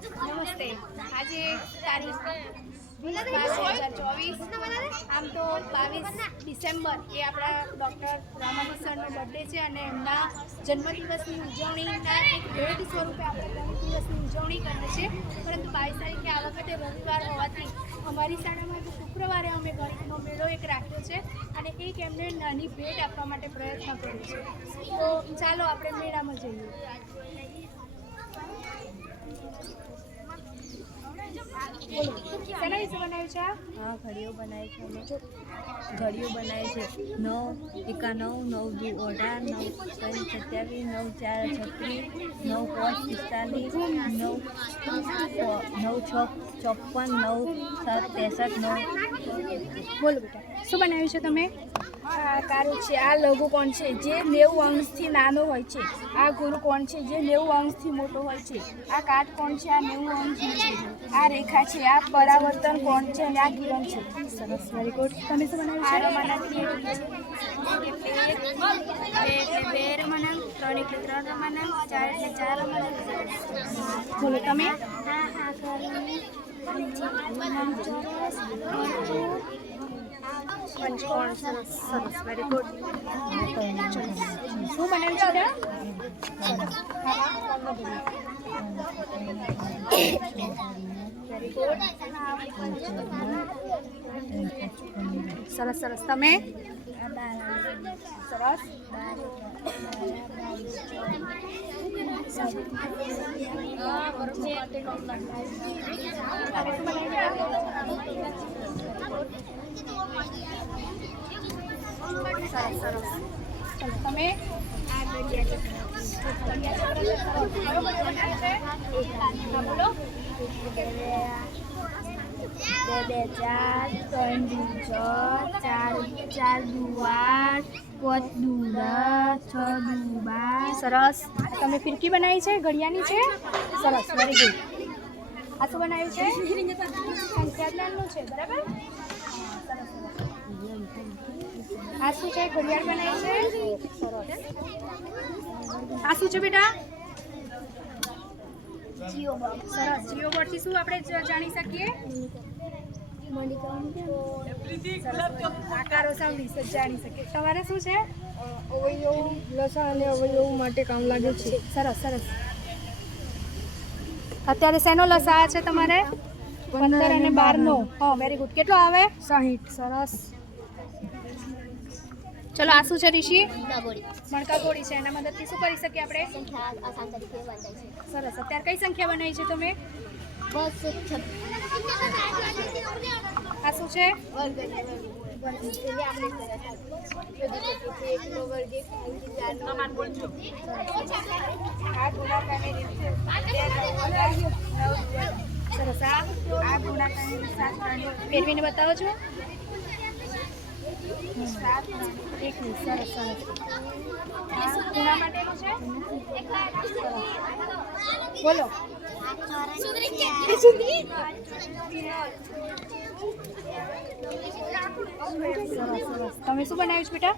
નમસ્તે. આજે તારીખ 20/12/2024 આમ તો 22 ડિસેમ્બર એ આપણા ડૉક્ટર રામાનંદ સરનો બર્થડે છે અને એમના જન્મદિવસની ઉજવણીના એક ભેટ સ્વરૂપે આપણે જન્મદિવસની ઉજવણી કરીએ છીએ. પરંતુ 22 તારીખે આ વખતે રવિવાર હોવાથી અમારી શાળામાં શુક્રવારે અમે ગણિતનો મેળો એક રાખ્યો છે અને એક એમને નાની ભેટ આપવા માટે પ્રયત્ન કર્યો છે. તો ચાલો આપણે મેળામાં જઈએ. શેના વિશે બનાવ્યું છે? હા, ઘડીઓ બનાવી છે. ઘડીઓ બનાવી છે 9 એકા 9 9 2 18 9 3 27 9 4 36 9 5 46 9 9 6 54 9 7 63 9. બોલો બેટા, શું બનાવ્યું છે તમે? આ કારું છે. આ લઘુ કોણ છે જે 90 અંશથી નાનો હોય છે. આ ગુરુ કોણ છે જે 90 અંશથી મોટો હોય છે. આ કાટ કોણ છે આ 90 અંશનું છે. આ રેખા છે. આ પરાવર્તન કોણ છે અને આ કિરણ છે. સરસ, વેરી ગુડ. તમે શું બનાવ્યું આ છે? રમાના બે રમાના 3 એટલે 3 રમાના 4 એટલે 4 રમાના. બોલો તમે. પંચકોણ. સરસ, વેરી ગુડ. શું બનાવ્યું છે બેટા? સરસ સરસ. તમે? સરસ. સરસ સરસ. તમે? બોલો. 2 2 4 3 2 6 4 4 2 8 5 2 10 6 2 12. સરસ. તમે ફિરકી બનાવી છે? ઘડિયાની છે? સરસ, વેરી ગુડ. આ શું બનાવ્યું છે? સંખ્યાજ્ઞાનનું છે, બરાબર? આ શું છે? ઘડિયાળ બનાવી છે? સરસ. આ શું છે બેટા? સરસ. જીઓ બોર્ડથી શું આપણે જાણી શકીએ? આકારો સાંભળી જાણી શકીએ. તમારે શું છે? અવયવ લસા અને અવયવ માટે કામ લાગે છે. સરસ સરસ. અત્યારે શેનો લસા છે તમારે? 15 અને 12 નો. હા, વેરી ગુડ. કેટલો આવે? 60. સરસ. ચલો, આ શું છે ઋષિ? મણકા ગોળી છે. એના મદદથી શું કરી શકીએ આપણે? સરસ. અત્યારે કઈ સંખ્યા બનાવી છે તમે? આ શું છે? સરસ. આ ફેરવીને બતાવો છો? 21. સરસ સરસ. ગુણા માટેનું છે? બોલો. સરસ સરસ. તમે શું બનાવ્યું છે બેટા?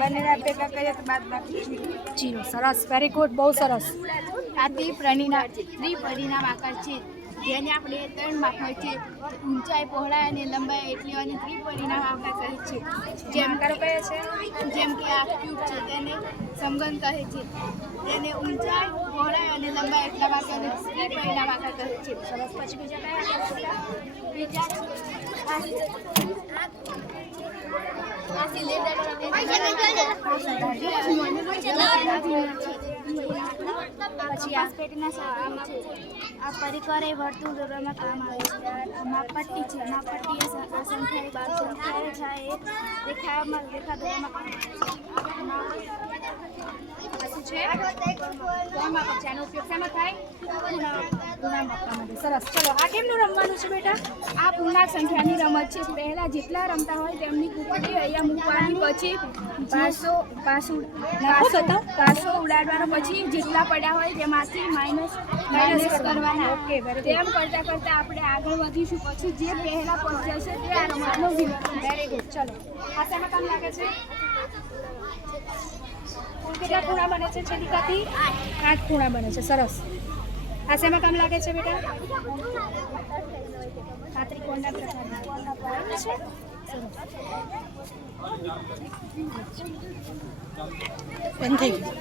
બંનેના ભેગા કરીએ તો બાદ બાકી જીરો. સરસ, વેરી ગુડ. બહુ સરસ. આ ત્રિપરિણામ આકાર છે જેને આપણે 3 માપ હોય છે. ઊંચાઈ, પહોળાઈ અને લંબાઈ એટલી અને ત્રિપરિણામ આકાર કહે છે. જેમ આકારો કયા છે? જેમ કે આ ક્યુબ છે તેને સમઘન કહે છે. તેને ઊંચાઈ, પહોળાઈ અને લંબાઈ એટલા આકારને ત્રિપરિણામ આકાર કહે છે. સરસ. પછી બીજા કયા આકાર? બીજા પછી આ પેટના સામ છે. આ પરિકર એ વર્તુળ દોરવામાં કામ આવે છે. માપપટ્ટી છે. માપપટ્ટી એ સંખ્યાની 12 સંખ્યાએ છે. એ રેખા દોરવામાં કામ આવે છે. આ શું છે? કોણ માપક છે? આનો ઉપયોગ શેમાં થાય? પૂર્ણાંક માપવા માટે. સરસ. ચલો આ કેમનું રમવાનું છે બેટા? આ પૂર્ણાંક સંખ્યાની રમત છે. પહેલા જેટલા રમતા હોય તેમની કુકડી અહીંયા મૂકવાની, પછી પાસો ઉડાડવાનો, પછી જેટલા પડ્યા હોય તેમાંથી માઇનસ કરવાના. ઓકે, વેરી તેમ કરતા કરતા આપણે આગળ વધીશું. પછી જે પહેલા પહોંચે છે તે આ રમતનો વિનર. Very good. ચલો આ શેમાં કામ લાગે છે? કુલ કેટલા ખૂણા બને છે છેદિકાથી? 8 ખૂણા બને છે. સરસ. આ શેમાં કામ લાગે છે બેટા? આ ત્રિકોણના પ્રકારના. બરાબર છે. સરસ. બંધ થઈ ગયું.